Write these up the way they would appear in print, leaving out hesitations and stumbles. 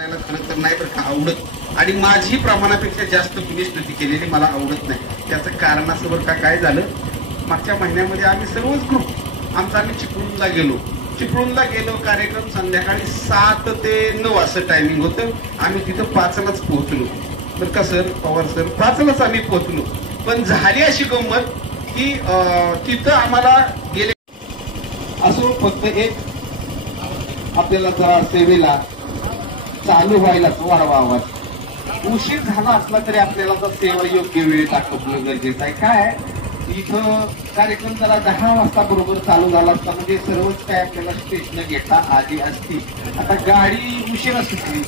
खरं तर नाही बरं का आवडत आणि माझी प्रमाणापेक्षा जास्त तुम्ही स्तुती केलेली मला आवडत नाही. त्याचं कारण असं बरं का काय झालं, मागच्या महिन्यामध्ये आम्ही सर्वच ग्रुप आम्ही चिपळूणला गेलो. कार्यक्रम संध्याकाळी 7 ते 9 असं टायमिंग होतं. आम्ही तिथं 5लाच पोहोचलो बरं का सर, पवार सर, 5लाच आम्ही पोहोचलो. पण झाली अशी गंमत की तिथं आम्हाला गेले असो फक्त एक आपल्याला जरा सेवेला चालू व्हायला वाढवा आवाज. उशीर झाला असला तरी आपल्याला तर सेवा योग्य वेळेत दाखवणं गरजेचं आहे. काय इथं कार्यक्रम जरा 10 वाजता बरोबर चालू झाला असता म्हणजे सर्वच काय आपल्याला स्टेशन घेता आली असती. आता गाडी उशिरा सुटली,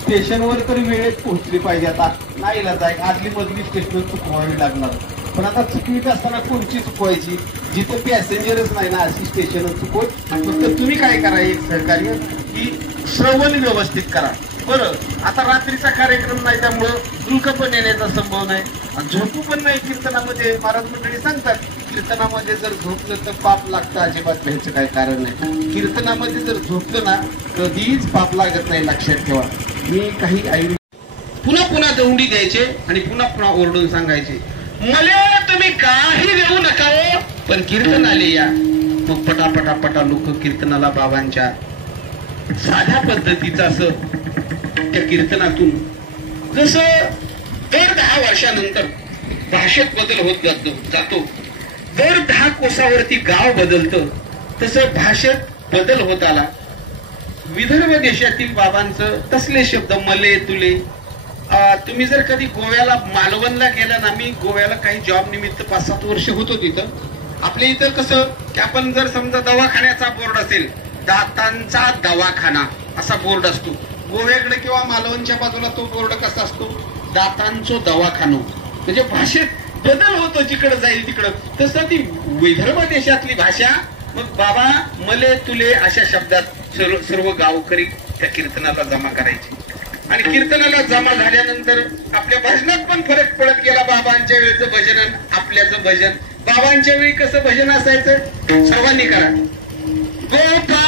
स्टेशनवर तर वेळेत पोहोचली पाहिजे. आता नाहीला जाय आदली मधली स्टेशन चुकवावी लागणार. पण आता चुकवीत असताना कोणची चुकवायची, जिथं पॅसेंजरच नाही ना अशी स्टेशन चुकवत. फक्त तुम्ही काय करा एक सहकार्य की श्रवण व्यवस्थित करा. बरं आता रात्रीचा कार्यक्रम नाही त्यामुळं दुःख पण येण्याचा संभव नाही, झोपू पण नाही. कीर्तनामध्ये महाराज मंडळी सांगतात कीर्तनामध्ये जर झोपलं तर पाप लागतं, अजिबात घ्यायचं काही कारण नाही. कीर्तनामध्ये जर झोपलं ना कधीच पाप लागत नाही, लक्षात ठेवा. मी काही आई पुन्हा दौंडी द्यायचे आणि पुन्हा ओरडून सांगायचे मला तुम्ही काही देऊ नका पण कीर्तन आले या. मग पटापटा लोक कीर्तनाला बाबांच्या साध्या पद्धतीचं असं त्या कीर्तनातून जसं दर 10 वर्षानंतर भाषेत बदल होत जातो, दर 10 कोसावरती गाव बदलतं, तसं भाषेत बदल होत आला. विदर्भ देशातील बाबांचं तसले शब्द मले तुले. तुम्ही जर कधी गोव्याला मालवणला गेला ना, मी गोव्याला काही जॉब निमित्त 5-7 वर्ष होतो तिथं. आपल्या इथं कसं की आपण जर समजा दवाखान्याचा बोर्ड असेल, दातांचा दवाखाना असा बोर्ड असतो. गोव्याकडे किंवा मालवणच्या बाजूला तो बोर्ड कसा असतो, दातांचो दवाखानो. म्हणजे भाषेत बदल होतो जिकडे जाईल तिकडं. तसं ती विदर्भ देशातली भाषा मग बाबा मले तुले अशा शब्दात सर्व गावकरी त्या कीर्तनाला जमा करायचे. आणि कीर्तनाला जमा झाल्यानंतर आपल्या भजनात पण फरक पडत गेला. बाबांच्या वेळेचं भजन आणि आपल्याचं भजन. बाबांच्या वेळी कसं भजन असायचं, सर्वांनी करा. गोपाळ